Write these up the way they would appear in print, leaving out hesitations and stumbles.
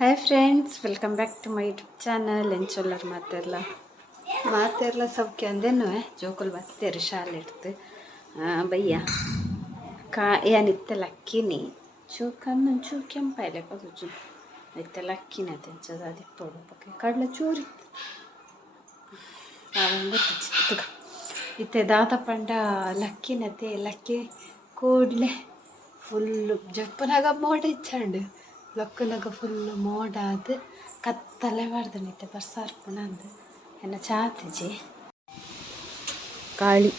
Hi friends, welcome back to my YouTube channel. ಎಂಚೊಲ್ಲರು ಮಾತೆರ್ಲ ಸೌಖ್ಯ ಅಂದೇನು ಜೋಕುಲು ಬತ್ತೇರು ಶಾಲೆ ಇಡ್ತು ಬಯ್ಯ ಏನಿತ್ತೆ ಲಕ್ಕಿನಿ ಕಣ್ಣು ಕೆಂಪಾಯಿಲೆ ಪಗು ಇತ್ತೆ ಲಕ್ಕಿನ ತೆಂಚದ ಅದಿಪ್ಪಡು ಪಕ್ಕೆ ಕಡ್ಲ ಚೂರಿತ್ತು ಗೊತ್ತಿತ್ತು ಇತ್ತೆ ದಾತ ಪಂಡ ಲಕ್ಕಿನತೆ ಲಕ್ಕಿ ಕೂಡ್ಲೆ ಫುಲ್ಲು ಜಪ್ಪನಾಗ ಮೋಡ ಇಚ್ಚಂಡು ಲೊಕ್ಕನಾಗ ಫುಲ್ಲು ಮೋಡ ಅದು ಕತ್ತಲೆ ಮಾಡ್ದೆ ನಿತ್ತೆ ಬರ್ಸಾರ್ಪುಣ ಅಂದು ಎನ್ನ ಚಾತಿಜಿ ಕಾಳಿ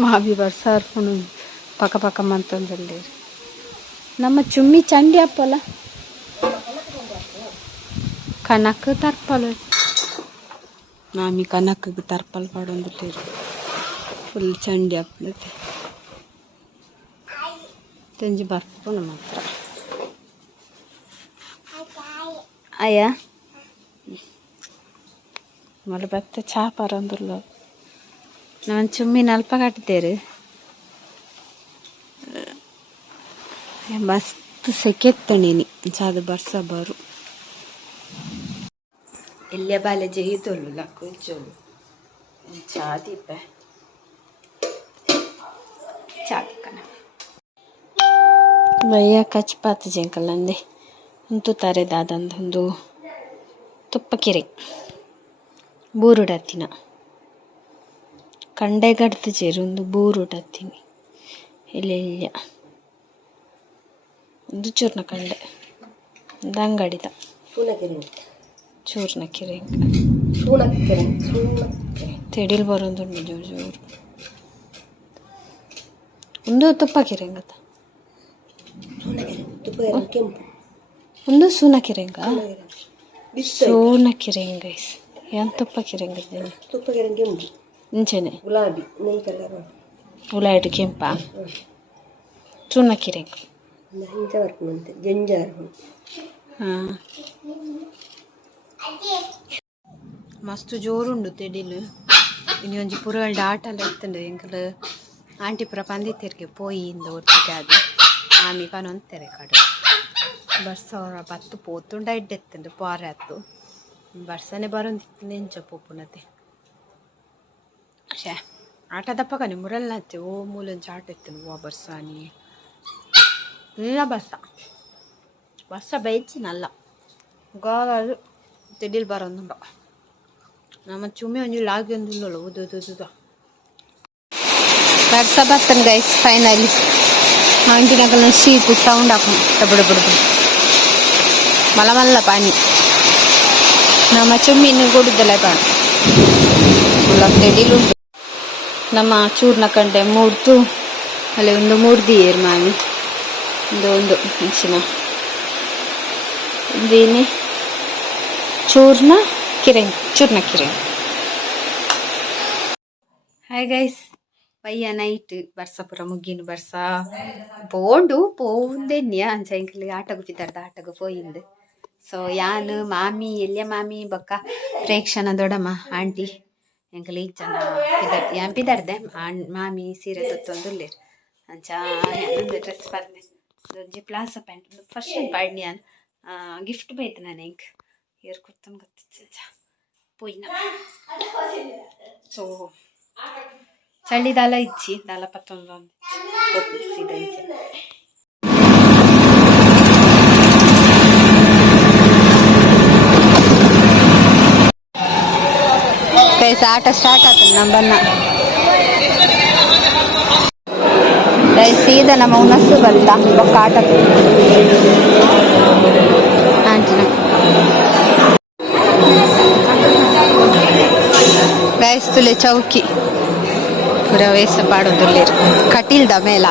ಮಾವಿ ಬರ್ಸಾರ್ಪುಣ ಪಕ್ಕ ಪಕ್ಕ ಮಂತಂದಲ್ಲಿ ನಮ್ಮ ಚುಮ್ಮಿ ಚಂಡಿ ಅಪ್ಪಲ್ಲ ಕನಕ್ ತರ್ಪಲು ಮಾಮಿ ಕನಕ್ಗೆ ತರ್ಪಲ್ ಪಡೊಂದಿಟ್ಟಿರು ಫುಲ್ ಚಂಡಿ ಅಪ್ಪಲತೆ ತಂಜಿ ಬರ್ಪುಣ ಮಾತ್ರ ಅಯ್ಯ ಮಳೆ ಬತ್ತೆ ಚಾಪಾರ ಅಂದ್ರಲ್ಲ ನಾನು ಚುಮ್ಮಿನ ಅಲ್ಪ ಕಟ್ಟಿದ್ದೇರು ಮಸ್ತ್ ಸೆಕೆತ್ತಣೀನಿ ಚಾದ ಬರ್ಸ ಬರು ಎಲ್ಲೆ ಬಾಲೆ ಜಯಿತೊಲ್ಲು ಲಕ್ಕು ಚಾದೀಪೆ ಚಾಕನ ಭಯ್ಯ ಕಚ್ಪಾತ ಜಂಕಲ್ಲಂದೆ ಅಂತೂ ತಾರೆ ದಾದಂದೊಂದು ತುಪ್ಪಕೆರೆ ಬೂರುಡತ್ತಿನ ಕಂಡೆಗಡ್ದು ಜೇರೊಂದು ಬೂರುಡತ್ತೀನಿ ಇಲ್ಲ ಒಂದು ಚೂರ್ನ ಕಂಡೆ ಒಂದು ಅಂಗಡಿದ ಚೂರ್ನ ಕೆರೆ ತೆಡಿಲ್ ಬರೋದುಂಡು ಜೋರು ಜೋರು ಒಂದು ತುಪ್ಪ ಕೆರೆ ಹಂಗತ್ತ ಒಂದು ಸೂನ ಕಿರಂಗ ಸೋನ ಕಿರಂಗ ಏನ್ ತುಪ್ಪ ಕಿರಂಗ ತುಪ್ಪ ಕಿರಂಗ ಇಂಚೆನೆ ಗುಲಾಬಿ ನೈ ಕಲರ್ ಉಲಾಯಿಟ್ಟು ಕೆಂಪ ಸೂನ ಕಿರಂಗ ಇಂಚ ಬರ್ಕೊಂಡೆ ಜಂಜಾರ್ ಹಾಂ ಮಸ್ತ್ ಜೋರುಂಡು ತೆಡಿಲು ಇನ್ನು ಒಂಜಿ ಪುರಗಳ್ಡ ಆಟ ಎಲ್ಲ ಇತ್ತಂಡು ಎಂಕಲ್ ಆಂಟಿ ಪುರ ಪಂದಿತ್ತೆರ್ಗೆ ಪೋಯಿಂದ ಒಟ್ಟಿಗೆ ಅದು ಆಮಿ ಕನೊಂತೆರೆ ಕಡೆ ಬರ್ಸ ಅವರ ಬತ್ತು ಪೋತುಂಡ ಇಡ್ಡೆತ್ತಂಡು ಪಾರೆ ಆತು ಬರ್ಸನೆ ಬರೋಂದಿತ್ತು ಎಂಚ ಪೋಪುನತೆ ಶೇ ಆಟ ದಪ್ಪಕನೆ ಮುರಲ್ ನಚ್ಚೆ ಓ ಮೂಲಂಚ ಆಟ ಇತ್ತನು ಓ ಬರ್ಸಾನಿ ಇಲ್ಲ ಬರ್ಸ ಬೈಚಿನಲ್ಲ ಗಾಲು ತೆಡಿಲ್ ಬರೋಂದುಂಡ ನಮ್ಮ ಚುಮ್ಮಿ ಒಂಜಿ ಲಾಗಿ ಒಂದಿಲ್ಲಲ್ಲ ಓದೋದ ಬರ್ಸ ಬತ್ತನ್ ಗೈಸ್ ಫೈನಲಿ ಆಂಟಿನಕಲ್ನ ಶೀಪು ಸೌಂಡ್ ಹಾಕೊಂಡು ಬಿಡು ಮಲ್ಲ ಪಾನಿ ನಮ್ಮ ಚುಮ್ಮಿನ ಕೊಡುದಲ್ಲ ಕಾಣು ತೆಡಿಲುಂಟು ನಮ್ಮ ಚೂರ್ನ ಕಂಡೆ ಮೂಡ್ತು ಅಲ್ಲಿ ಒಂದು ಮೂರ್ದಿಯೇರು ಮಾಮಿ ಒಂದು ಹಂಚಿನ ಇಂದೇನೆ ಚೂರ್ನ ಕಿರಂಗ್ ಹಾಯ್ ಗೈಸ್ ಪಯ್ಯ ನೈಟ್ ಬರ್ಸ ಪೂರ ಮುಗ್ಗಿನ ಬರ್ಸ ಪೋಂದೇನ್ಯ ಅಂಚಂಕಲಿ ಆಟಗು ಪಿದಾರ್ದ ಆಟಗು ಪೋಯಿಂದು ಸೊ ಯಾನು ಮಾಮಿ ಎಲ್ಯ ಮಾಮಿ ಬೊಕ್ಕ ಪ್ರೇಕ್ಷಣ ದೊಡಮ್ಮ ಆಂಟಿ ಎಂಕಲ್ ಈ ಜನ ಯಾನ್ ಪಿದಾರ್ದೆ ಮಾಮಿ ಸೀರೆ ತೊತ್ತೊಂದುಲ್ಲೇರು ಅಂಚ ಒಂದು ಡ್ರೆಸ್ ಬರ್ದೆ ಒಂಜಿ ಪ್ಲಾಜೋ ಪ್ಯಾಂಟ್ ಫಸ್ಟ್ ಟೈಮ್ ಪಾಡ್ನಿ ಯಾನ್ ಗಿಫ್ಟ್ ಬೈತು ನಾನು ಹೆಂಗ್ ಏರ್ ಕುರ್ತನ್ ಗೊತ್ತಿಚ್ಚ ಪೋಯ್ನ ಸೊ ಚಳಿ ದಾಲ ಇಚ್ಚಿ ದಾಲ ಪತ್ತೊಂದು ಕೈಸ ಆಟ ಸ್ಟಾರ್ಟ್ ಆಯ್ತು ನಮ್ಮನ್ನ ಸೀದಾ ನಮ್ಮ ಹುಣಸ್ಸು ಬಂತ ಬೊಕ್ಕ ಆಟ ಆಂಟಿನ ಗೈಸ್ ತುಲೆ ಚೌಕಿ ಪೂರ ವೇಸ ಪಾಡೋದುಲ್ಲೇರು ಕಟೀಲ್ದ ಮೇಲ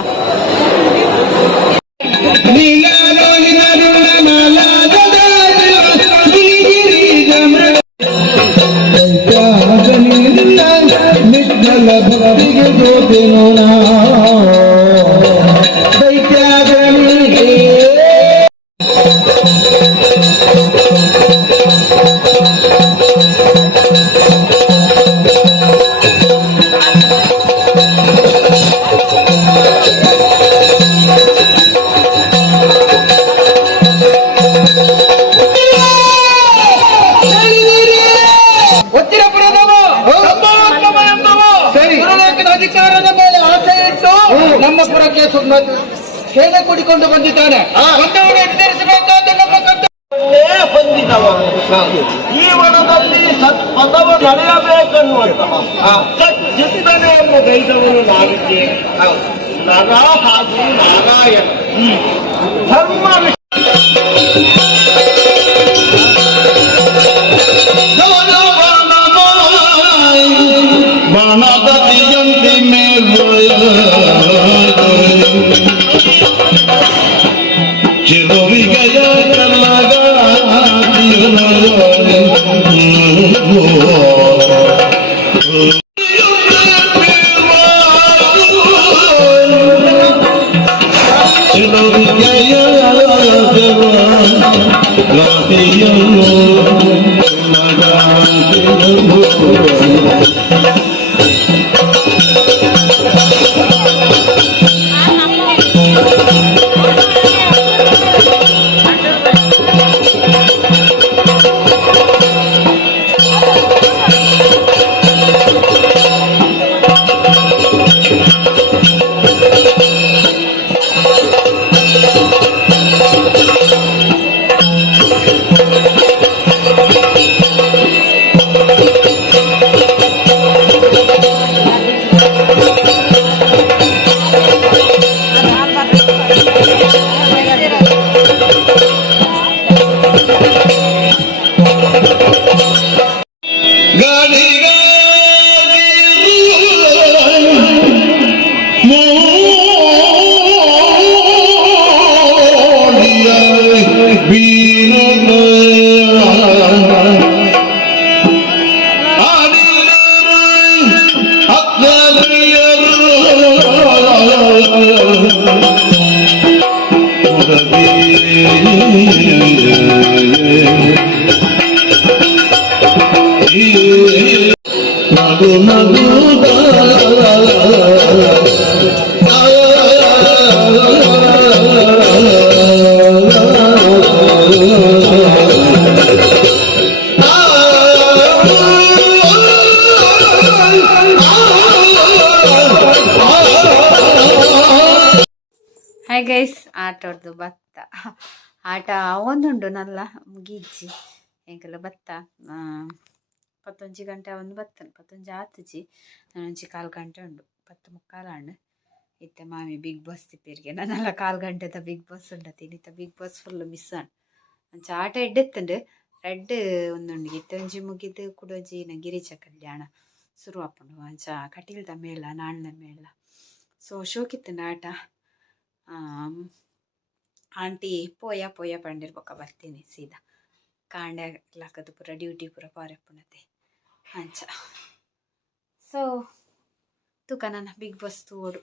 ಸೇನೆ ಕೂಡಿಕೊಂಡು ಬಂದಿದ್ದಾನೆ. ಬಂದವನು ಎದುರಿಸಬೇಕಾದ ನಮ್ಮ ಕರ್ತವ್ಯವನ್ನೇ ಹೊಂದಿದವನು. ಈ ವನದಲ್ಲಿ ಸತ್ಪಥವ ನಡೆಯಬೇಕನ್ನುವಂತಹ ಸಚ್ಚಿಂತನೆಯನ್ನು ಗೈದವನು ನಾವಿದ್ದೆ. ನರ ಹಾಗೂ ನಾರಾಯಣ ಧರ್ಮ ಬಾಣದತಿಯಂತೆ ಚಿರುವಿಗೆಯ ಕಲ್ಲಗ ಹಾಯ್ ಗೈಸ್, ಆಟೋಡ್ದು ಭತ್ತ ಆಟ ಒಂದುಂಡು ನಲ್ಲ ಮುಗಿಜ್ಜಿ ಎಂಕಲ್ಲ ಭತ್ತ 11 ಗಂಟೆ ಒಂದು ಬತ್ತನು 11 ಆತುಜಿ ಒಂಜಿ 4 ಗಂಟೆ ಉಂಡು 10 ಮುಕ್ಕಾಲು ಆಂಡ್ ಇತ್ತೆ ಮಾಮಿ ಬಿಗ್ ಬಾಸ್ ತಿಪ್ಪೇರಿಗೆ ನನ್ನಲ್ಲ 4 ಗಂಟೆದ ಬಿಗ್ ಬಾಸ್ ಉಂಡತೀನಿ ಇತ್ತ ಬಿಗ್ ಬಾಸ್ ಫುಲ್ ಮಿಸ್ ಆಂಡ್ ಅಂಚ ಆಟ ಎಡ್ಡೆತ್ತುಂಡು ರೆಡ್ ಒಂದುಂಡು ಇತ್ತೆ ಒಂಜಿ ಮುಗಿದು ಕುಡೋಜಿನ ಗಿರಿಜ ಕಲ್ಯಾಣ ಶುರು ಆಪುಂಡು ಅಂಚ ಕಟೀಲ್ದ ಮೇಳ ನಾಣ್ಣ ಮೇಳ ಸೊ ಶೋಕಿತ್ತುಂಡು ಆಟ. ಆಂಟಿ ಪೋಯ ಪೋಯ ಪಂಡಿರ್ಬೊಕ ಬರ್ತೀನಿ ಸೀದಾ ಕಾಂಡೆ ಲಾಕದು ಪೂರ ಡ್ಯೂಟಿ ಪೂರ ಪಾರೆಪ್ಪುನತೆ ಅಂಚ. ಸೊ ತುಕ ನನ್ನ ಬಿಗ್ ಬಾಸ್ ತೂಡು